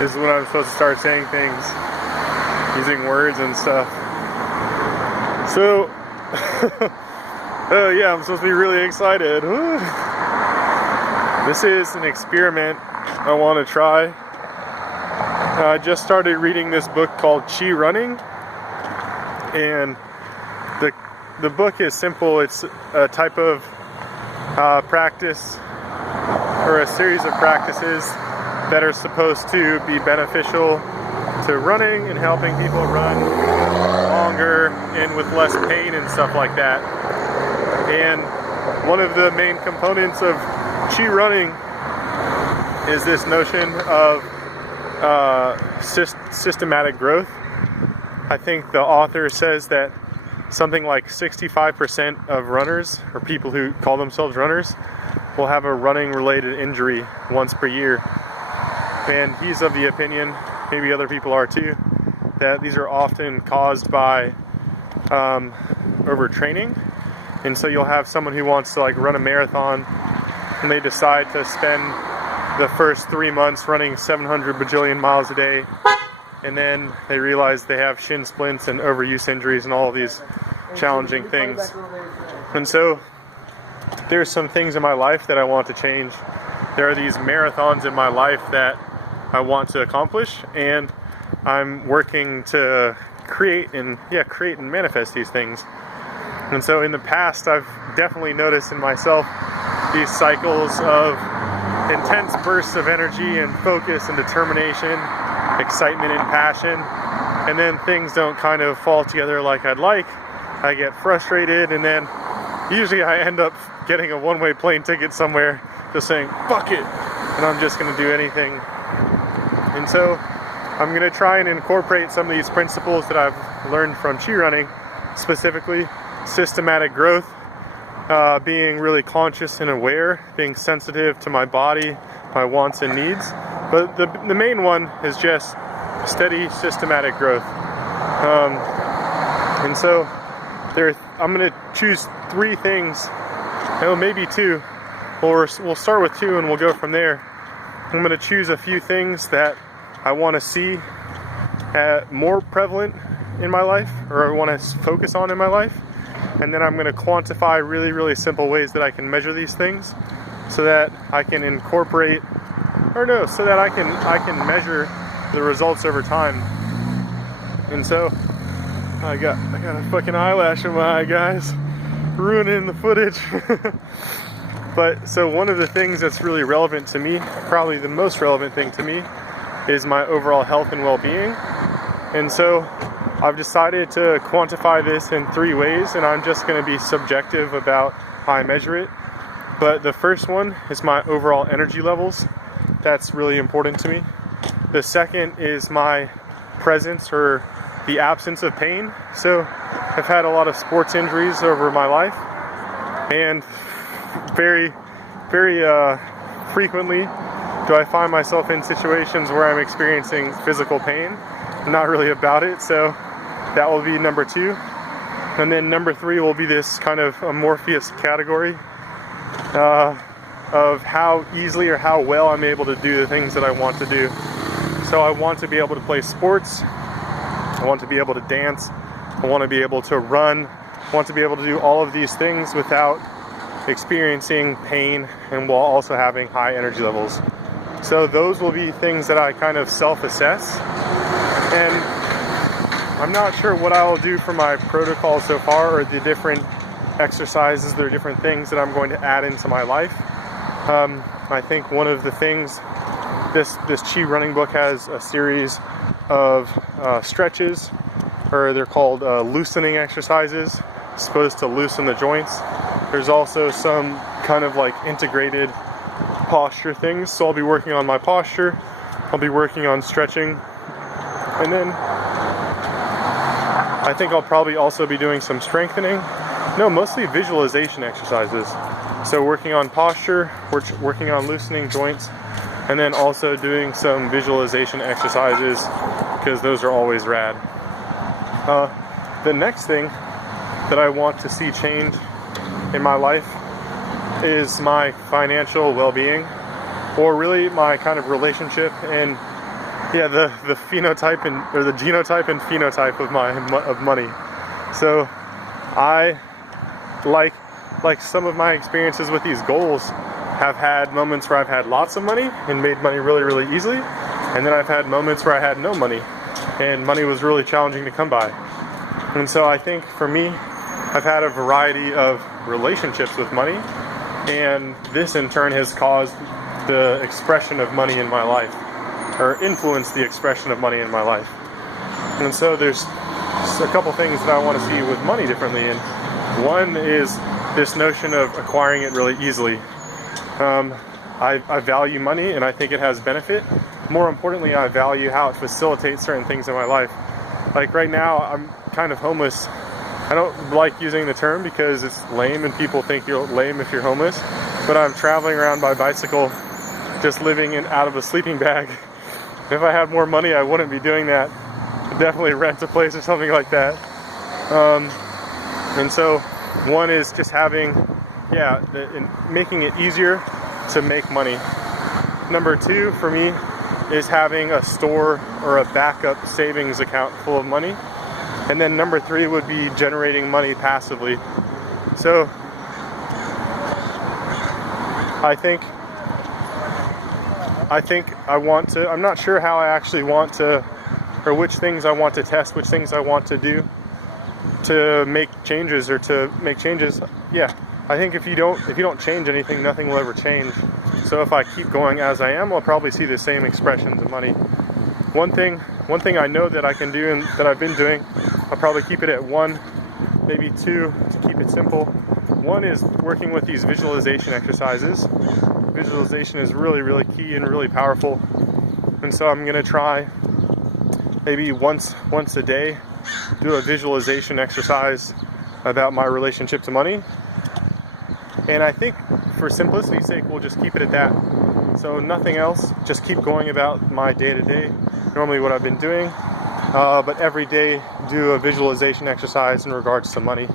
This is when I'm supposed to start saying things, using words and stuff. So, oh yeah, I'm supposed to be really excited. This is an experiment I want to try. I just started reading this book called Chi Running, and the book is simple. It's a type of practice, or a series of practices that are supposed to be beneficial to running and helping people run longer and with less pain and stuff like that. And one of the main components of Chi Running is this notion of systematic growth. I think the author says that something like 65% of runners, or people who call themselves runners, will have a running related injury once per year. And he's of the opinion, maybe other people are too, that these are often caused by overtraining. And so you'll have someone who wants to run a marathon, and they decide to spend the first 3 months running 700 bajillion miles a day, and then they realize they have shin splints and overuse injuries and all of these challenging things. And so there's some things in my life that I want to change. There are these marathons in my life that I want to accomplish, and I'm working to create and manifest these things. And so in the past, I've definitely noticed in myself these cycles of intense bursts of energy and focus and determination, excitement and passion, and then things don't kind of fall together like I'd like. I get frustrated, and then usually I end up getting a one-way plane ticket somewhere, just saying, fuck it, and I'm just going to do anything. And so I'm going to try and incorporate some of these principles that I've learned from Chi Running, specifically systematic growth, being really conscious and aware, being sensitive to my body, my wants and needs. But the main one is just steady, systematic growth. And so I'm going to choose 3 things, maybe 2. We'll start with 2 and we'll go from there. I'm going to choose a few things that I want to see more prevalent in my life, or I want to focus on in my life. And then I'm going to quantify really, really simple ways that I can measure these things, so that I can so that I can measure the results over time. And so I got a fucking eyelash in my eye, guys, ruining the footage. But so one of the things that's really relevant to me, probably the most relevant thing to me, is my overall health and well-being. And so I've decided to quantify this in 3 ways, and I'm just going to be subjective about how I measure it. But the first one is my overall energy levels. That's really important to me. The second is my presence, or the absence of pain. So I've had a lot of sports injuries over my life, and very, very frequently do I find myself in situations where I'm experiencing physical pain. I'm not really about it, so that will be number 2. And then number 3 will be this kind of amorphous category of how easily or how well I'm able to do the things that I want to do. So I want to be able to play sports, I want to be able to dance, I want to be able to run, I want to be able to do all of these things without experiencing pain and while also having high energy levels. So those will be things that I kind of self-assess. And I'm not sure what I will do for my protocol so far, or the different exercises, the different things that I'm going to add into my life. I think one of the things, this Chi Running book has a series of stretches, or they're called loosening exercises, supposed to loosen the joints. There's also some kind of integrated posture things. So I'll be working on my posture, I'll be working on stretching, and then I think I'll probably also be doing some strengthening. No, mostly visualization exercises. So working on posture, working on loosening joints, and then also doing some visualization exercises, because those are always rad. The next thing that I want to see change in my life is my financial well-being, or really my kind of relationship and yeah, the phenotype and or the genotype and phenotype of money. So I like some of my experiences with these goals have had moments where I've had lots of money and made money really easily, and then I've had moments where I had no money and money was really challenging to come by. And so I think for me, I've had a variety of relationships with money, and this in turn has caused the expression of money in my life, or influenced the expression of money in my life. And so there's a couple things that I want to see with money differently, and one is this notion of acquiring it really easily. I value money and I think it has benefit. More importantly, I value how it facilitates certain things in my life. Like right now, I'm kind of homeless. I don't like using the term because it's lame and people think you're lame if you're homeless, but I'm traveling around by bicycle, just living out of a sleeping bag. If I had more money, I wouldn't be doing that. I'd definitely rent a place or something like that. And so one is just having, making it easier to make money. Number two for me is having a store or a backup savings account full of money. And then number three would be generating money passively. So I think I want to, I'm not sure how I actually want to, or which things I want to test, which things I want to do to make changes or to make changes. Yeah, I think if you don't change anything, nothing will ever change. So if I keep going as I am, I'll probably see the same expressions of money. One thing I know that I can do and that I've been doing, I'll probably keep it at 1, maybe 2 to keep it simple. One is working with these visualization exercises. Visualization is really key and really powerful. And so I'm gonna try maybe once a day, do a visualization exercise about my relationship to money. And I think for simplicity's sake, we'll just keep it at that. So nothing else, just keep going about my day-to-day, normally what I've been doing, but every day do a visualization exercise in regards to money.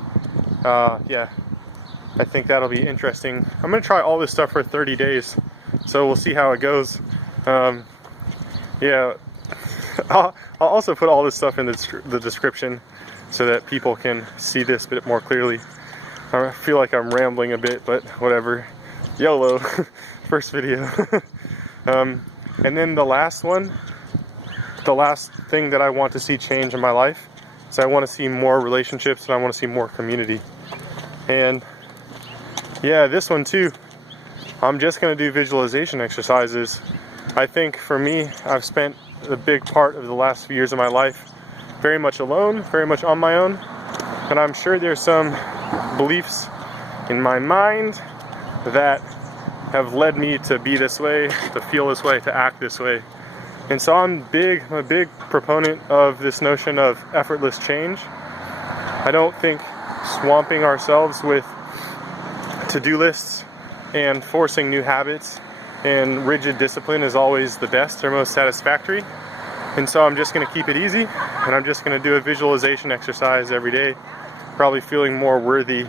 I think that'll be interesting. I'm gonna try all this stuff for 30 days, so we'll see how it goes. I'll also put all this stuff in the description so that people can see this a bit more clearly. I feel like I'm rambling a bit, but whatever. YOLO, first video. And then the last thing that I want to see change in my life is I want to see more relationships and I want to see more community. And yeah, this one too, I'm just going to do visualization exercises. I think for me, I've spent a big part of the last few years of my life very much alone, very much on my own, and I'm sure there's some beliefs in my mind that have led me to be this way, to feel this way, to act this way. And so I'm a big proponent of this notion of effortless change. I don't think swamping ourselves with to-do lists and forcing new habits and rigid discipline is always the best or most satisfactory. And so I'm just going to keep it easy, and I'm just going to do a visualization exercise every day, probably feeling more worthy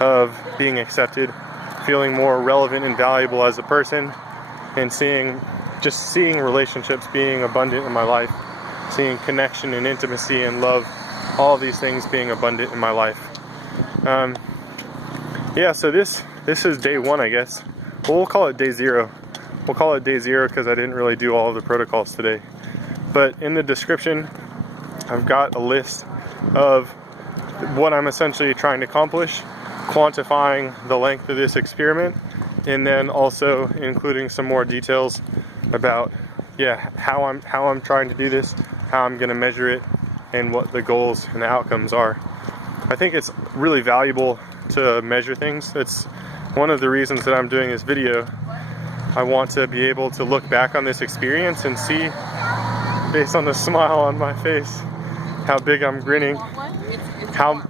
of being accepted, feeling more relevant and valuable as a person, and seeing relationships being abundant in my life, seeing connection and intimacy and love, all of these things being abundant in my life. So this is day 1, I guess. Well, we'll call it day 0. We'll call it day 0 because I didn't really do all of the protocols today. But in the description, I've got a list of what I'm essentially trying to accomplish, quantifying the length of this experiment, and then also including some more details about how I'm trying to do this, how I'm going to measure it, and what the goals and the outcomes are. I think it's really valuable to measure things. It's one of the reasons that I'm doing this video. I want to be able to look back on this experience and see, based on the smile on my face, how big I'm grinning, how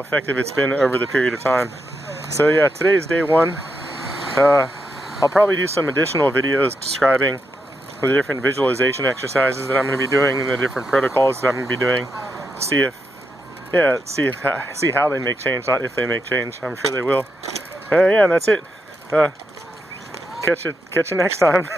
effective it's been over the period of time. So yeah, today is day 1. I'll probably do some additional videos describing the different visualization exercises that I'm going to be doing and the different protocols that I'm going to be doing. See how they make change, not if they make change. I'm sure they will. And that's it. Catch you next time.